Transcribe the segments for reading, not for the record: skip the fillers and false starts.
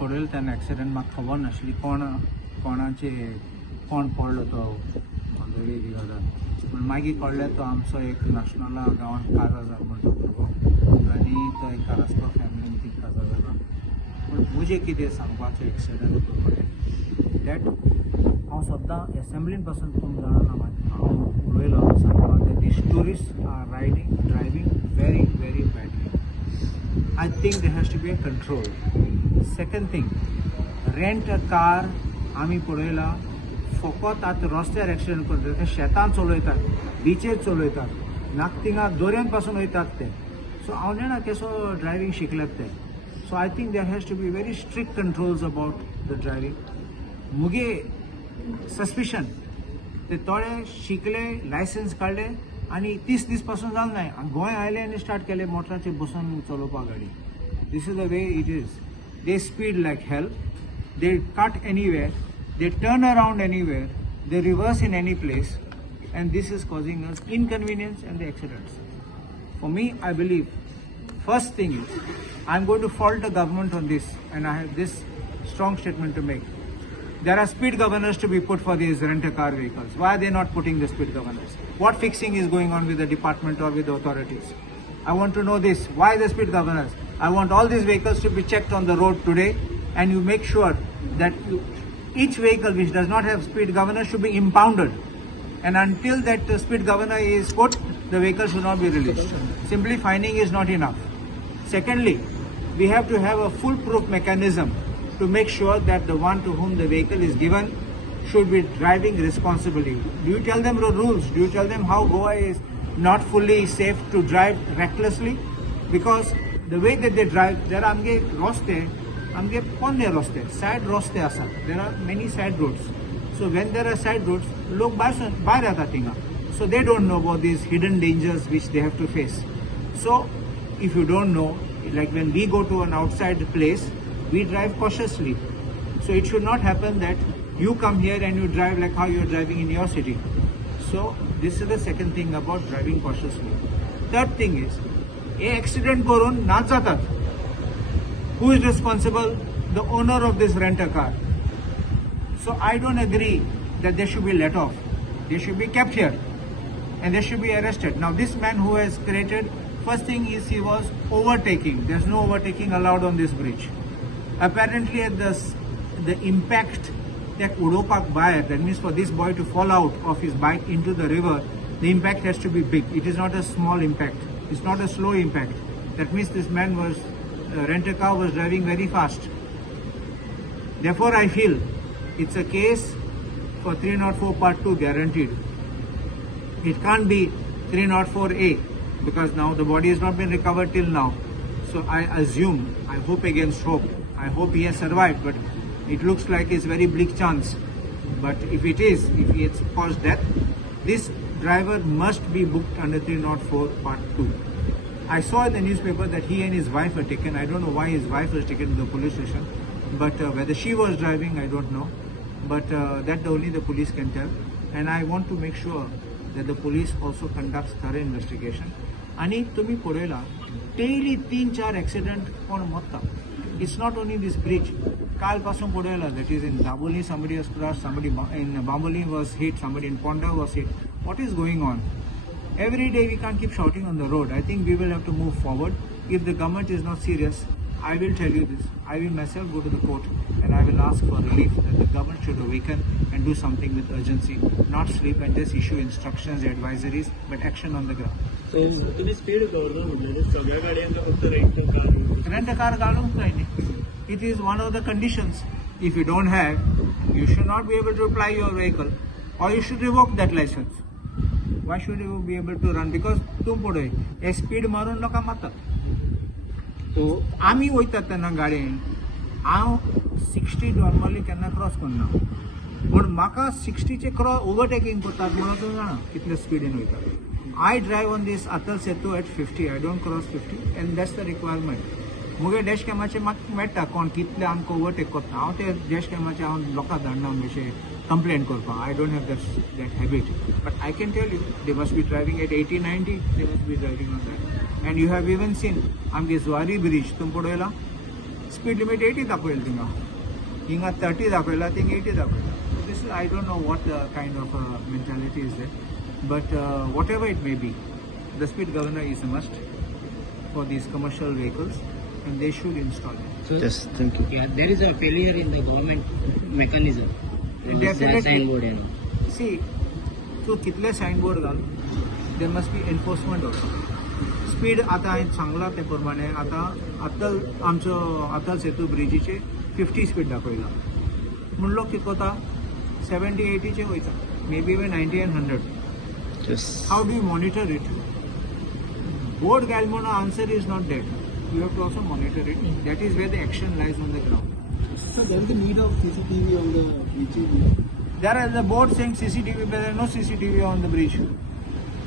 पळयलें तेन्ना एक्सिडेंट म्हाका खबर नाशिल्ली कोणाचे कोण पडलो तो ऑलरेडी ती गजाल पूण मागीर कळ्ळें तो आमचो एक नॅशनला गांवांत काजार म्हणटा भुरगो आनी तो एक कारास्को फॅमिलीन ती काजार जाला पूण म्हजें कितें सांगपाचें एक्सिडेंट प्रमाणे दॅट हांव सद्दां एसेंब्लीन पासून तुमकां जाणा हांव उलयलो सांगपाक that these tourists are driving very very badly. I think there has to be a control. Second thing, rent a car. आमी पळयला फकत आतां रस्त्यार एक्सिडेंट करतात ते शेतान चलयतात बिचेर चलयतात नाक थिंगा दोऱ्यान पासून वयतात ते सो हांव जाणा केसो ड्रायवींग शिकल्यात ते so I think there has to be very strict controls about the driving. मुगे सस्पिशन ते थोडे शिकले लायसन्स काडले आनी 30 दीस पासून जावन नाय गोंय आयले आनी स्टार्ट केले मोटराचेर बसून चलोवपाक गाडी. This is the way it is. They speed like hello, they cut anywhere, they turn around anywhere, they reverse in any place, and this is causing us inconvenience and the accidents. For me, I believe, first thing is, I'm going to fault the government on this, and I have this strong statement to make. There are speed governors to be put for these rent-a-car vehicles. Why are they not putting the speed governors? What fixing is going on with the department or with the authorities? I want to know this. Why the speed governors? I want all these vehicles to be checked on the road today, and you make sure that each vehicle which does not have speed governor should be impounded, and until that speed governor is put, the vehicle should not be released. Simply fining is not enough. Secondly, we have to have a foolproof mechanism to make sure that the one to whom the vehicle is given should be driving responsibly. Do you tell them the rules? Do you tell them how Goa is not fully safe to drive recklessly? Because the way that they drive, there are आमगे पोन्ने रस्ते side रस्ते आसात. There are many side roads. So when there are side roads लोक भायर येतात थिंगा. So they don't know about these hidden dangers which they have to face. So if you don't know, like when we go to an outside place, we drive cautiously. So it should not happen that you come here and you drive like how you're driving in your city. So this is the second thing about driving cautiously. Third thing is, a accident करून नाच जातात. Who is responsible? The owner of this rent-a-car. So I don't agree that they should be let off. They should be kept here and they should be arrested. Now this man who has created, first thing is he was overtaking. There's no overtaking allowed on this bridge. Apparently at the impact that udopak buyer, that means for this boy to fall out of his bike into the river, the impact has to be big. It is not a small impact. It's not a slow impact. That means this man was rent-a-car was driving very fast. Therefore, I feel it's a case for 304 Part 2 guaranteed. It can't be 304A because now the body has not been recovered till now. So I assume, I hope against hope, I hope he has survived, but it looks like it's very bleak chance. But if it is, if he has caused death, this driver must be booked under 304 Part 2. I saw in the newspaper that he and his wife were taken. I don't know why his wife was taken to the police station, but whether she was driving, I don't know. But that only the police can tell. And I want to make sure that the police also conducts thorough investigation. आणि तुम्ही पळयला daily 3-4 accident कोण मरता. It's not only this bridge. काल पासून पळयला that is in Daboli somebody was crushed, somebody in Bamboli was hit, somebody in Ponda was hit. What is going on? Every day we can't keep shouting on the road. I think we will have to move forward. If the government is not serious, I will tell you this. I will myself go to the court and I will ask for relief that the government should awaken and do something with urgency, not sleep and just issue instructions, advisories, but action on the ground. So, तुम्ही speed governor म्हणले सगळ्या गाड्यांना फक्त rent-a-car घालूंक जाय न्ही. It is one of the conditions. If you don't have, you should not be able to apply your vehicle, or you should revoke that license. Why should you be able to run? Because तुम पळय हे speed मारून लोकांक मारतात. सो आमी वयतात तेन्ना गाडयेन हांव 60 normally केन्ना क्रॉस करना, पूण म्हाका 60चे क्रॉस ओवरटेकिंग करतात म्हणून तूं जाणा कितले स्पीडीन वयता. I drive on this Atal Setu at 50. I don't cross 50, and that's the requirement. मुगे डॅश कॅमाचे म्हाका मेळटा कोण कितले आमकां ओवरटेक करता. हांव ते डॅश कॅमाचे हांव लोकांक धाडना अशें कंप्लेंट करपाक. I don't have that habit. But I can tell you, they must be driving at 80, 90. They must be driving on that. And you have even seen आमगे जुवारी ब्रिज तुम पळयला स्पीड लिमिट 80 दाखयला थिंगा. हिंगा 30 दाखयला, थिंगा 80 दाखयला. This is, I don't know what kind of mentality is there, but whatever it may be, the speed governor is a must for these commercial vehicles, and they should install it. So, Yes, thank you. yeah, there is a failure in the government mechanism. Definitely. Signboard and See, तू कितले signboard घाल, there must be enforcement also. Speed आता हांवें सांगला ते प्रमाणे आता अत्तल आमचो अत्तल Setu ब्रिजीचे 50 speed दाखयला. म्हूण लोक कितें करता 70, 80चे वयता, may be 90 and 100. Yes. How do you monitor it? Board घाल म्हणून answer is not that. You have to also monitor it. That is where the action lies on the ground. So there is the need of CCTV on the bridges. There are the board saying CCTV, but there is no CCTV on the bridge.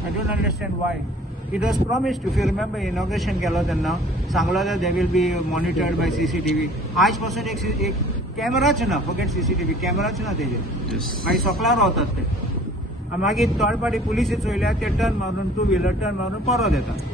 I don't understand why. It was promised, if you remember, inauguration केलो तेन्ना सांगलो that they will be monitored by CCTV. आजपासून एक कॅमेराच ना, फकत CCTV कॅमेराच ना तेजेर. Yes. मागीर सकला रावतात ते. मागीर थर्ड पार्टी पुलिस चोयल्यार ते टर्न मारून 2 व्हिलर टर्न मारून परत येतात.